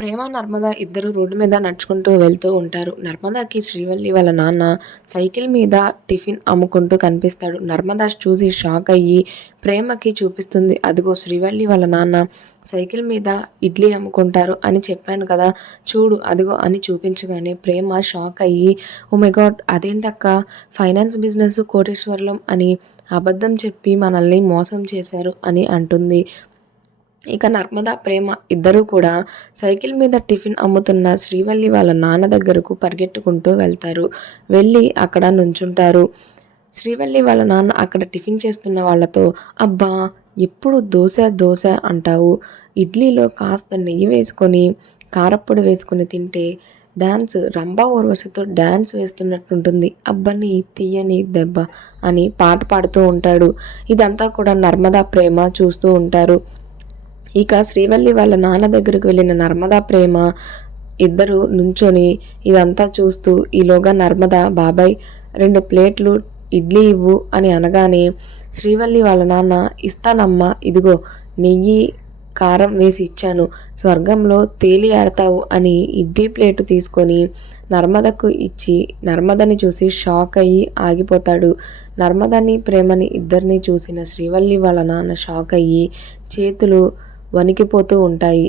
ప్రేమ నర్మద ఇద్దరు రోడ్డు మీద నడుచుకుంటూ వెళ్తూ ఉంటారు. నర్మదాకి శ్రీవల్లి వాళ్ళ నాన్న సైకిల్ మీద టిఫిన్ అమ్ముకుంటూ కనిపిస్తాడు. నర్మద చూసి షాక్ అయ్యి ప్రేమకి చూపిస్తుంది. అదిగో శ్రీవల్లి వాళ్ళ నాన్న సైకిల్ మీద ఇడ్లీ అమ్ముకుంటారు అని చెప్పాను కదా చూడు అదిగో అని చూపించగానే ప్రేమ షాక్ అయ్యి ఓ అదేంటక్క? ఫైనాన్స్ బిజినెస్ కోటేశ్వరం అని అబద్ధం చెప్పి మనల్ని మోసం చేశారు అని అంటుంది. ఇక నర్మదా ప్రేమ ఇద్దరూ కూడా సైకిల్ మీద టిఫిన్ అమ్ముతున్న శ్రీవల్లి వాళ్ళ నాన్న దగ్గరకు పరిగెట్టుకుంటూ వెళ్తారు. వెళ్ళి అక్కడ నుంచుంటారు. శ్రీవల్లి వాళ్ళ నాన్న అక్కడ టిఫిన్ చేస్తున్న వాళ్ళతో అబ్బా ఎప్పుడు దోశ దోశ అంటావు. ఇడ్లీలో కాస్త నెయ్యి వేసుకొని కారప్పొడి వేసుకొని తింటే డ్యాన్స్ రంభా ఊర్వశతో డ్యాన్స్ వేస్తున్నట్టుంటుంది. అబ్బని తీయని దెబ్బ అని పాట పాడుతూ ఉంటాడు. ఇదంతా కూడా నర్మదా ప్రేమ చూస్తూ ఉంటారు. ఇక శ్రీవల్లి వాళ్ళ నాన్న దగ్గరికి వెళ్ళిన నర్మదా ప్రేమ ఇద్దరు నుంచొని ఇదంతా చూస్తూ ఈలోగా నర్మద బాబాయ్ రెండు ప్లేట్లు ఇడ్లీ ఇవ్వు అని అనగానే శ్రీవల్లి వాళ్ళ నాన్న ఇస్తానమ్మా ఇదిగో నెయ్యి కారం వేసి ఇచ్చాను స్వర్గంలో తేలి ఆడతావు అని ఇడ్లీ ప్లేటు తీసుకొని నర్మదకు ఇచ్చి నర్మదని చూసి షాక్ అయ్యి ఆగిపోతాడు. నర్మదని ప్రేమని ఇద్దరిని చూసిన శ్రీవల్లి వాళ్ళ నాన్న షాక్ అయ్యి చేతులు వణికిపోతూ ఉంటాయి.